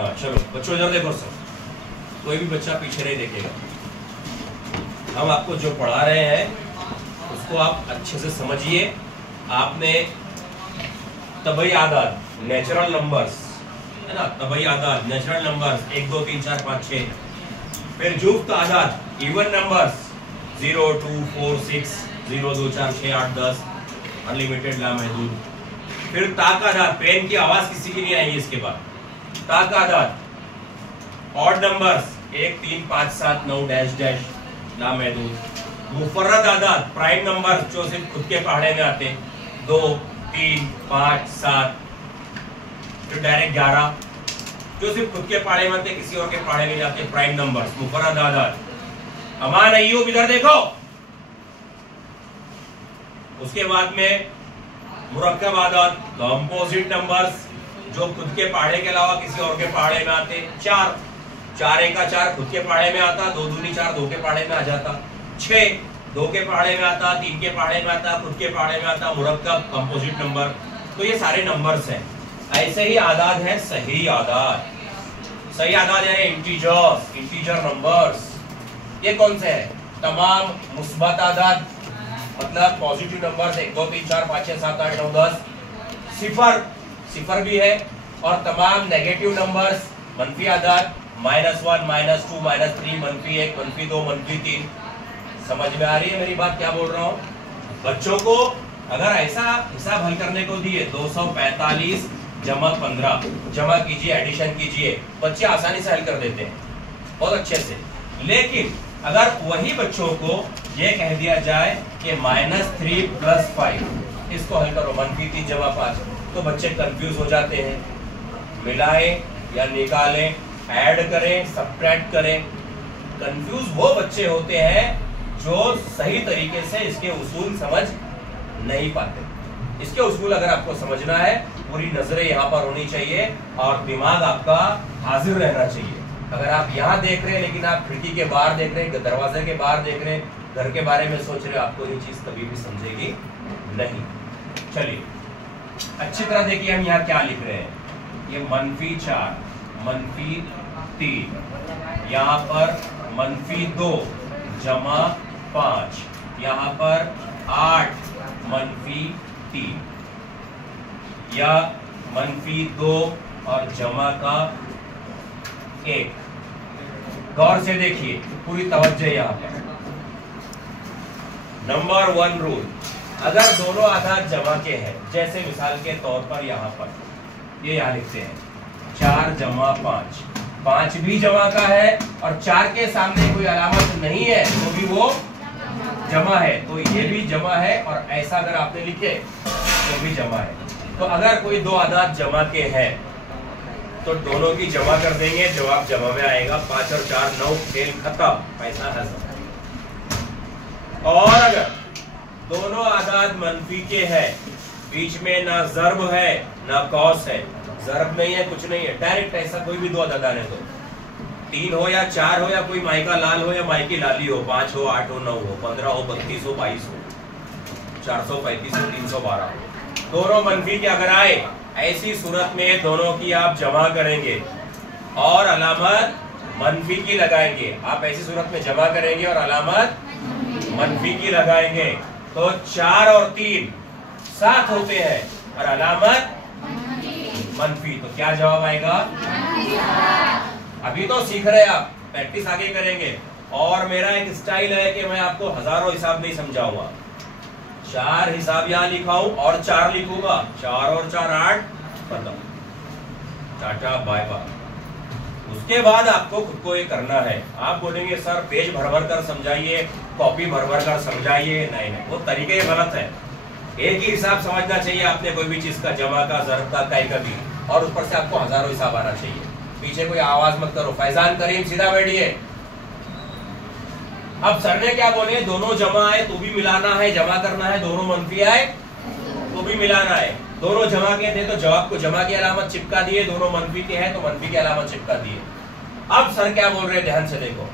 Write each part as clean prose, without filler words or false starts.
हाँ चलो बच्चों इधर देखो सब, कोई भी बच्चा पीछे नहीं देखेगा। हम आपको जो पढ़ा रहे हैं उसको आप अच्छे से समझिए। आपने तबई आदाद नेचुरल नंबर्स है ना, तबई आदाद नेचुरल नंबर्स 1 2 3 4 5 6, फिर जुफ्त आदाद इवन नंबर्स 0 2 4 6 0 2 4 6 8 10 अनलिमिटेड लामहदूद, फिर ताक आदाद, पेन की आवाज किसी की नहीं आएगी इसके बाद, ताक आदाद ऑड नंबर्स 1 3 5 7 9 डैश डैश लामहदूद, मुफर्रद आदाद प्राइम नंबर जो सिर्फ खुद के पहाड़े में आते 2 3 5 7, फिर डायरेक्ट 11 जो सिर्फ खुद के पहाड़े में आते किसी और के पहाड़े में जाते प्राइम नंबर्स मुफर्रद आदाद। अमान अय्यूब इधर देखो। उसके बाद में मुरक्कब आदाद कंपोजिट नंबर्स जो खुद के पहाड़े के अलावा किसी और के पहाड़े में आते 4 4 1 का 4 खुद के पहाड़े में आता, 2 दूनी 4 2 के पहाड़े में आ जाता, 6 2 के पहाड़े में आता, 3 के पहाड़े में आता, खुद के पहाड़े में आता, मुरक्कब कंपोजिट नंबर। तो ये सारे नंबर्स हैं। ऐसे ही आदाद है सही आदाद। सही आदाद यानी इंटीजर्स, इंटीजर नंबर्स। ये कौन से है? तमाम मुस्बत आदाद मतलब पॉजिटिव नंबर्स 1 2 3 4 5 6 7 8 9 10, सिफर सिफर भी है, और तमाम नेगेटिव नंबर्स मनफी आदाद -1 -2 -3 -1 -2 -3। समझ में आ रही है मेरी बात क्या बोल रहा हूँ? बच्चों को अगर ऐसा हिसाब हल करने को दिए 245 जमा 15 जमा कीजिए, एडिशन कीजिए, बच्चे आसानी से हल कर देते हैं बहुत अच्छे से। लेकिन अगर वही बच्चों को ये कह दिया जाए कि -3 + 5 इसको हल करो, -3 जमा 5, तो बच्चे कंफ्यूज हो जाते हैं। मिलाएं या निकालें, ऐड करें, सब्ट्रैक्ट करें। कंफ्यूज वो बच्चे होते हैं जो सही तरीके से इसके उसूल समझ नहीं पाते। इसके उसूल अगर आपको समझना है, पूरी नजरें यहाँ पर होनी चाहिए और दिमाग आपका हाजिर रहना चाहिए। अगर आप यहाँ देख रहे हैं लेकिन आप खिड़की के बाहर देख रहे हैं, दरवाजे के बाहर देख रहे हैं, घर के बारे में सोच रहे हैं, आपको ये चीज कभी भी समझेगी नहीं। चलिए अच्छी तरह देखिए हम यहाँ क्या लिख रहे हैं। ये -4 -3, यहाँ पर -2 जमा 5, यहाँ पर 8 -3, या -2 और जमा का 1। गौर से देखिए, पूरी तवज्जो यहाँ पर। नंबर 1 रूल, अगर दोनों आधार जमा के हैं, जैसे मिसाल के तौर पर यहाँ पर ये यहाँ लिखते हैं 4 जमा 5, 5 भी जमा का है और 4 के सामने कोई अलामत नहीं है तो भी वो जमा है, तो ये भी जमा है, और ऐसा अगर आपने लिखे तो भी जमा है। तो अगर कोई दो आदाद जमा के हैं तो दोनों की जमा कर देंगे, जवाब जमा में आएगा। 5 और 4 9, खेल खत्म, पैसा हज़म। और अगर दोनों आदाद मनफी के हैं, बीच में ना ज़र्ब है ना कौस है, ज़र्ब नहीं है, कुछ नहीं है, डायरेक्ट ऐसा कोई भी दो आदाद आने दो, 3 हो या 4 हो या कोई माइका लाल हो या माइकी लाली हो, 5 हो 8 हो 9 हो 15 हो 32 हो 22 हो 435 हो 312 हो, दोनों मनफी के अगर आए, ऐसी सूरत में दोनों की आप जमा करेंगे और अलामत मनफी की लगाएंगे। आप ऐसी सूरत में जमा करेंगे और अलामत मनफी की लगाएंगे तो 4 और 3 साथ होते हैं और अलामत मनफी, तो क्या जवाब आएगा? अभी तो सीख रहे आप, प्रैक्टिस आगे करेंगे। और मेरा एक स्टाइल है कि मैं आपको हजारों हिसाब नहीं समझाऊंगा, 4 हिसाब यहाँ लिखाऊं और 4 लिखूंगा, 4 और 4 8, खत्म, टाटा बाय बाय। उसके बाद आपको खुद को ये करना है। आप बोलेंगे सर पेज भर भर कर समझाइए, कॉपी भर भर कर समझाइए, नहीं नहीं, वो तरीके गलत है। एक ही हिसाब समझना चाहिए आपने, कोई भी चीज का, जमा का, ज़र्ब का, कई का भी, और ऊपर से आपको हजारों हिसाब आना चाहिए। पीछे कोई आवाज मत करो, फैजान करीम सीधा बैठिए। अब सर ने क्या बोले, दोनों जमा आए तो भी मिलाना है, जमा करना है, दोनों मनफी आए तो भी मिलाना है। दोनों जमा के थे तो जवाब को जमा की अलामत चिपका दिए, दोनों मनफी के हैं तो मनफी की अलामत चिपका दिए। अब सर क्या बोल रहे, ध्यान से देखो,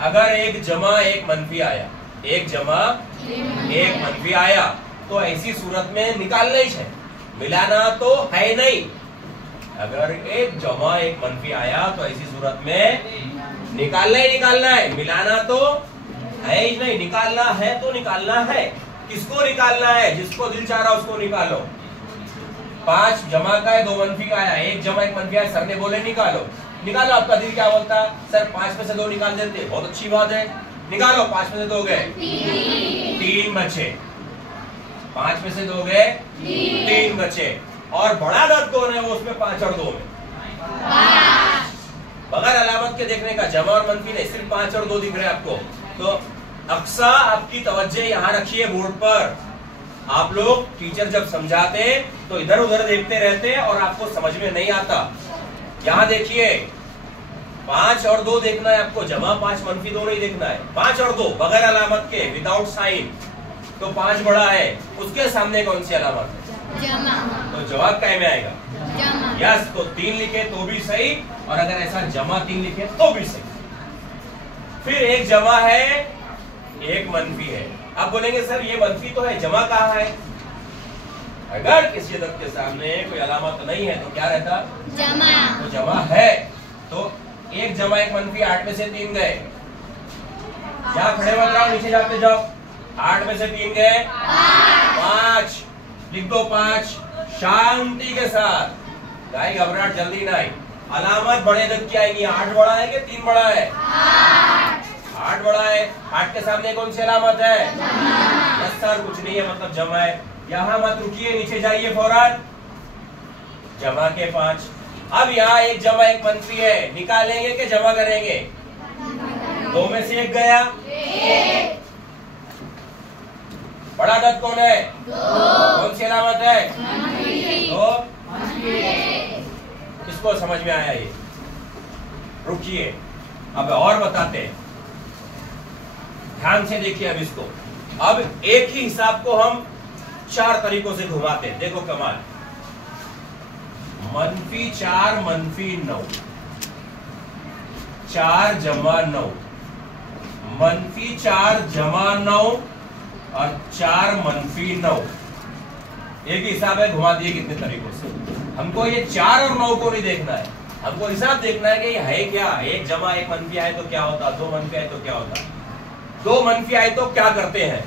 अगर एक जमा एक मनफी आया, एक जमा एक मनफी आया, तो ऐसी सूरत में निकालना ही है, मिलाना तो है नहीं। अगर एक जमा एक मनफी आया तो ऐसी सूरत में निकालना ही निकालना है, मिलाना तो है ही नहीं, निकालना है तो निकालना है। किसको निकालना है? जिसको दिल चाह रहा उसको निकालो। 5 जमा का है 2 मनफी का आया, एक जमा एक मनफी आया, सर ने बोले निकालो, निकालो। आपका दिल क्या बोलता? सर 5 में से 2 निकाल देते, बहुत अच्छी बात है, निकालो। 5 में से 2 गए 3 बचे, 5 में से 2 गए 3 बचे। और बड़ा दर्द कौन है? वो उसमें 5 और 2 में बगैर अलामत के देखने का, जमा और मनफी नहीं, सिर्फ 5 और 2 दिख रहे हैं आपको। तो अक्सा आपकी तवज्जो यहाँ रखिए बोर्ड पर। आप लोग टीचर जब समझाते तो इधर उधर देखते रहते और आपको समझ में नहीं आता। यहाँ देखिए 5 और 2 देखना है आपको, जमा 5 मनफी 2 नहीं देखना है। 5 और 2 बगैर अलामत के, विदाउट साइन। तो 5 बड़ा है, उसके सामने कौन सी अलामत है? जमा। तो जवाब क्या में आएगा? जमा। यस, तो 3 लिखे तो भी सही, और अगर ऐसा जमा 3 लिखे तो भी सही। फिर एक जमा है एक मनफी है। आप बोलेंगे सर ये मनफी तो है, जमा कहाँ है? अगर किसी अदद के सामने कोई अलामत नहीं है तो क्या रहता? जमा। तो जमा है। तो एक जमा एक मनफी, 8 में से 3 गए, यहाँ खड़े मत रहो, नीचे जाते जाओ। 8 में से 3 गए 5, लिख दो 5 शांति के साथ, गाय घबराहट जल्दी ना आई। अलामत बड़े अदद की आएगी। 8 बड़ा है कि 3 बड़ा है? 8 बड़ा है। 8 के सामने कौन सी अलामत है? यस सर, कुछ नहीं है, मतलब जमा है। यहाँ मत रुकिए, नीचे जाइए फौरन। जमा के 5। अब यहाँ एक जमा एक मनफी है, निकालेंगे कि जमा करेंगे? 2 में से 1 गया, बड़ा अदद कौन है? 2। कौन सी अलामत है? तो इसको समझ में आया ये? रुकिए, अब और बताते हैं, ध्यान से देखिए। अब इसको, अब एक ही हिसाब को हम 4 तरीकों से घुमाते हैं। देखो कमाल, मनफी 4 मनफी 9, 4 जमा 9, मनफी 4 जमा 9 और 4 मनफी 9। एक ही हिसाब है, घुमा दिए कितने तरीकों से। हमको ये 4 और 9 को नहीं देखना है, हमको हिसाब देखना है कि ये है क्या। एक जमा एक मनफी आए तो क्या होता, 2 मनफी आए तो क्या होता, 2 मनफी आए तो क्या करते हैं?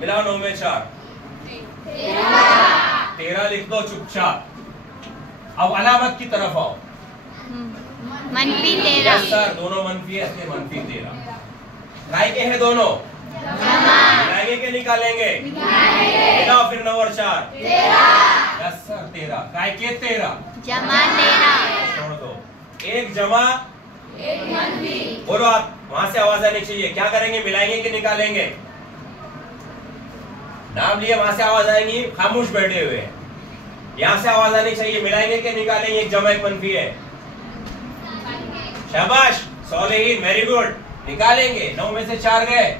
मिलाओ 9 में 4, 13 लिख दो चुपचाप। अब अलामत की तरफ आओ। मनफी 13। यस सर, दोनों मनफी है, इसलिए मनफी 13। काय के हैं दोनों? मिलाएंगे के निकालेंगे? मिलाओ फिर 9 और 4 13। Yes sir, 13। काय के 13, जमा 13। छोड़ दो। एक जमा एक मनफी। बोलो आप, वहां से आवाज आनी चाहिए। क्या करेंगे? मिलाएंगे कि निकालेंगे? नाम लिए वहां से आवाज आएंगी, खामोश बैठे हुए हैं। यहाँ से आवाज आनी चाहिए, मिलाएंगे कि निकालेंगे? एक जमा एक मनफी है। शाबाश सौलेहीन, वेरी गुड। निकालेंगे। 9 में से 4 गए,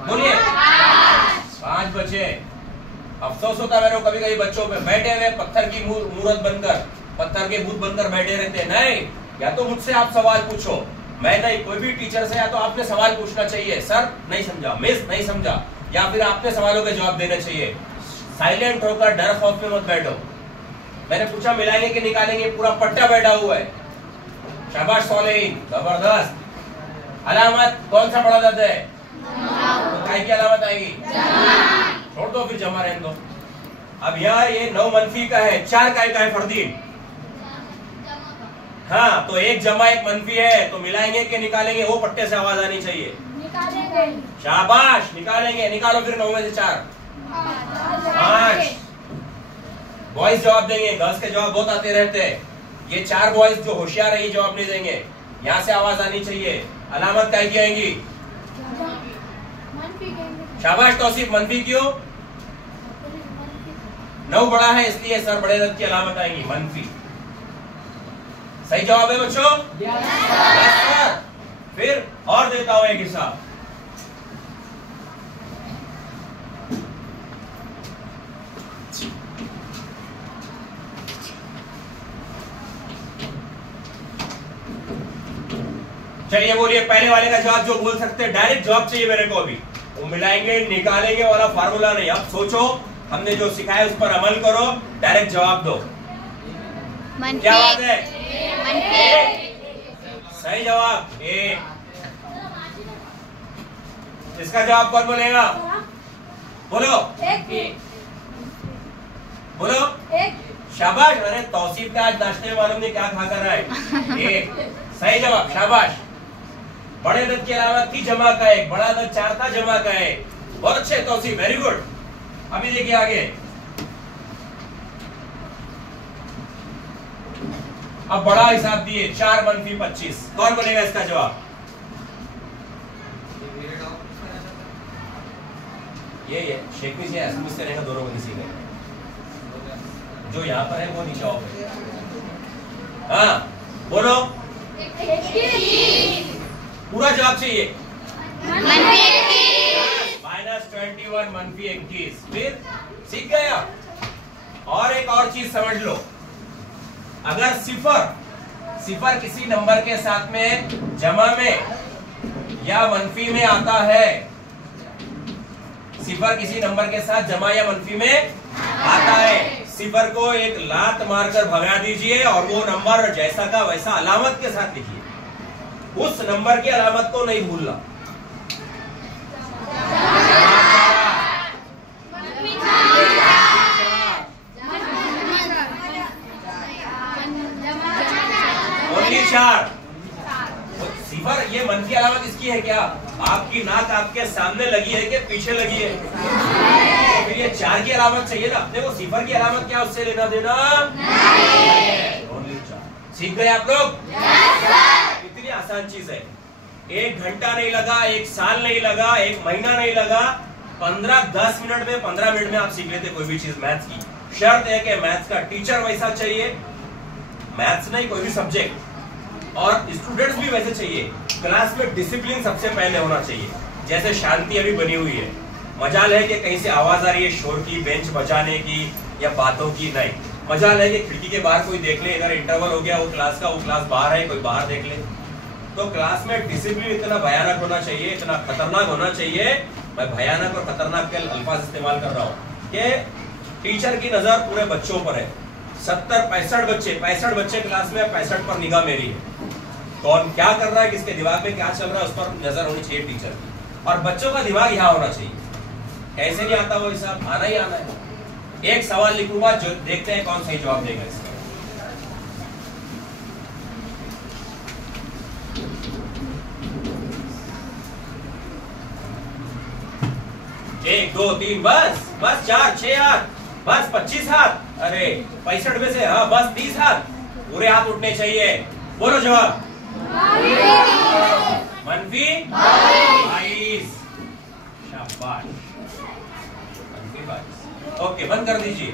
बोलिए 5 बचे। अफसोस होता मेरे को कभी कभी बच्चों पे, बैठे हुए पत्थर की मूर्त बनकर, पत्थर के भूत बनकर बैठे रहते। नहीं, या तो मुझसे आप सवाल पूछो, मैं नहीं, कोई भी टीचर से या तो आपने सवाल पूछना चाहिए, सर नहीं समझा, मिस नहीं समझा, या फिर आपने सवालों के जवाब देने चाहिए। साइलेंट होकर डर खौफ में मत बैठो। मैंने पूछा मिलाएंगे कि निकालेंगे, पूरा पट्टा बैठा हुआ है। शाबाश सौलेहीन, जबरदस्त। अलामत कौन सा बड़ा दर्द है? तो काय की अलामत आएगी? छोड़ दो, फिर जमा रहने दो। अब यहाँ ये 9 मनफी का है, 4 काय का है फरदीन? हाँ, तो एक जमा एक मनफी है, तो मिलाएंगे कि निकालेंगे? वो पट्टे से आवाज आनी चाहिए। निकालेंगे। शाबाश, निकालेंगे। निकालो फिर 9 में से 4 5। बॉयज जवाब देंगे, गर्ल्स के जवाब बहुत आते रहते हैं। ये 4 बॉयज जो होशियार है ये जवाब नहीं देंगे। यहाँ से आवाज आनी चाहिए। अलामत काय की आएगी? शाबाश तौसीफ, मनफी क्यों? 9 बड़ा है इसलिए सर, बड़े रद की अलामत आएगी मनफी। सही जवाब है बच्चों? Yes sir. फिर और देता हूं एक हिसाब। चलिए बोलिए, पहले वाले का जवाब जो बोल सकते हैं, डायरेक्ट जवाब चाहिए मेरे को अभी। वो मिलाएंगे निकालेंगे वाला फार्मूला नहीं। अब सोचो, हमने जो सिखाया उस पर अमल करो, डायरेक्ट जवाब दो। मनफी क्या बात है? मनफी सही जवाब ए। इसका जवाब कौन बोलेगा? बोलो बोलो। शाबाश। अरे तौसीफ का आज नाश्ते में मालूम नहीं क्या खा कर रहा है। एक सही जवाब, शाबाश। बड़े दंत के अलावा थी जमा का एक, बड़ा दंत 4 था जमा का एक। बहुत अच्छे तौसीफ, वेरी गुड। अभी देखिए आगे। अब बड़ा हिसाब दिए 4 मनफी 25। कौन बोलेगा इसका जवाब? ये शेखवी से एसएमएस करेगा, दोनों को किसी का जो यहाँ पर है वो नीचे आओ। हाँ बोलो, पूरा जवाब चाहिए। -21 मनफी 21। फिर सीख गए आप। और एक और चीज समझ लो, अगर सिफर किसी नंबर के साथ में जमा में या मनफी में आता है, सिफर किसी नंबर के साथ जमा या मनफी में आता है, सिफर को एक लात मारकर भगा दीजिए और वो नंबर जैसा का वैसा अलामत के साथ लिखिए। उस नंबर की अलामत को नहीं भूलना। ओनली 4। सिफर ये मन की अलामत इसकी है क्या? आपकी नाक आपके सामने लगी है कि पीछे लगी है? तो फिर ये 4 की अलामत चाहिए ना। देखो सिफर की अलामत क्या उससे लेना देना नहीं। ओनली 4। सीख गए आप लोग? इतनी आसान चीज है। 1 घंटा नहीं लगा, 1 साल नहीं लगा, 1 महीना नहीं लगा, 10 मिनट में 15 मिनट में आप सीख लेते कोई भी चीज मैथ्स की। शर्त है कि मैथ्स का टीचर वैसा चाहिए, मैथ्स नहीं कोई भी सब्जेक्ट, और स्टूडेंट्स भी वैसे चाहिए। क्लास में डिसिप्लिन सबसे पहले होना चाहिए। जैसे शांति अभी बनी हुई है, मजाल है कि कहीं से आवाज आ रही है शोर की, बेंच बजाने की या बातों की, नहीं। मजाल है कि खिड़की के बाहर कोई देख ले, इधर इंटरवल हो गया, वो क्लास बाहर है, कोई बाहर देख ले। तो क्लास में डिसिप्लिन इतना भयानक होना चाहिए, इतना खतरनाक होना चाहिए। मैं भयानक और खतरनाक के अल्फाज इस्तेमाल कर रहा हूँ कि टीचर की नजर पूरे बच्चों पर है। 65 बच्चे क्लास में, 65 पर निगाह मेरी है। कौन क्या कर रहा है, किसके दिमाग में क्या चल रहा है, उस पर नजर होनी चाहिए टीचर की। और बच्चों का दिमाग यहाँ होना चाहिए। कैसे नहीं आता वो हिसाब, आना ही आना है। एक सवाल लिखूंगा, जो देखते हैं कौन सही जवाब देगा इसका। 1 2 3 बस 4 6 हाथ, बस 25 हाथ। अरे 65 में से हाँ बस 30 हाथ, पूरे हाथ उठने चाहिए। बोलो जवाब। मनफी 22। शाबाश, मनफी 22। ओके, बंद कर दीजिए।